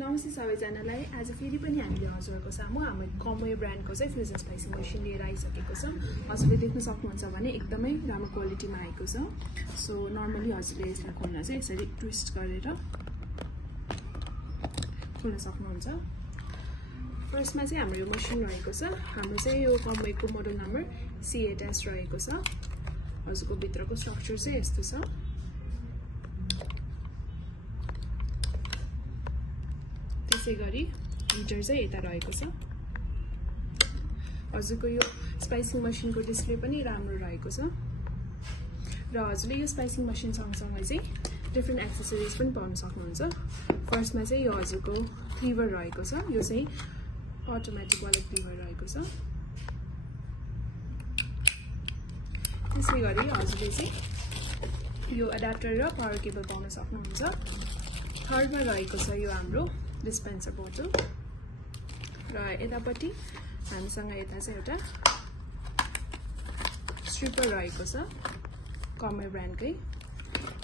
नमस्ते सबैजनालाई आज फेरि पनि हामीले हजुरको सामु हाम्रो कमवे ब्रान्डको चाहिँ फ्युजन स्पाइसिङ मसिन लिएर आइसकेको छौं। हजुरले देख्न सक्नुहुन्छ भने एकदमै राम्रो क्वालिटीमा आएको छ। सो नर्मली हजुरले यसलाई खोल्न चाहिँ यसरी ट्विस्ट गरेर खोल्न सक्नुहुन्छ। फर्स्टमा चाहिँ हाम्रो यो मसिन रहेको छ। हाम्रो चाहिँ यो कमवेको मोडल नम्बर C8S रहेको छ। हजुरको भित्रको स्ट्रक्चर चाहिँ यस्तो छ। त्यसै गरी हिटर चाहिँ यता रहेको छ। हजुरको यो स्पाइसिङ मसिनको डिस्प्ले पनि राम्रो रहेको छ र हजुरले यो स्पाइसिङ मसिन सँगसँगै चाहिँ डिफ्रेन्ट एक्सेसरिज पनि पाउन सक्नुहुन्छ। फर्स्टमा चाहिँ यो हजुरको क्लिभर रहेको छ। यो चाहिँ अटोमेटिक वाला क्लिभर रहेको छ। त्यसै गरी हजुरले चाहिँ यो एडाप्टर र पावर केबल पाउन सक्नुहुन्छ। थर्डमा रहेको छ यो हाम्रो डिस्पेन्सर बोतल र यतापट्टि हामीसँग यता चाहिँ एउटा स्ट्रिपर रहेको छ कमवे ब्रान्डकै।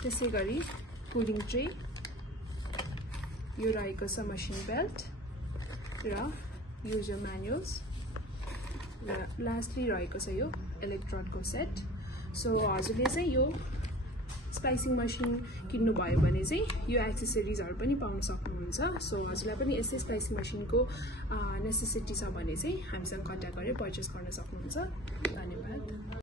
त्यसै गरी कुलिङ ट्रे, यो रहेको छ मसिन बेल्ट र युजर म्यानुअल्स र लास्टली रहेको छ यो इलेक्ट्रोडको सेट। सो हजुरले चाहिँ यो स्पाइसिङ मसिन किन्नु भयो भने चाहिँ यो एक्सेसरिजहरु पनि पाउन सक्नुहुन्छ। सो हजुरलाई पनि यसै स्पाइसिङ मसिनको नेसेसिटी छ भने चाहिँ हामीसँग कन्ट्याक्ट गरेर पर्चेस गर्न सक्नुहुन्छ। धन्यवाद।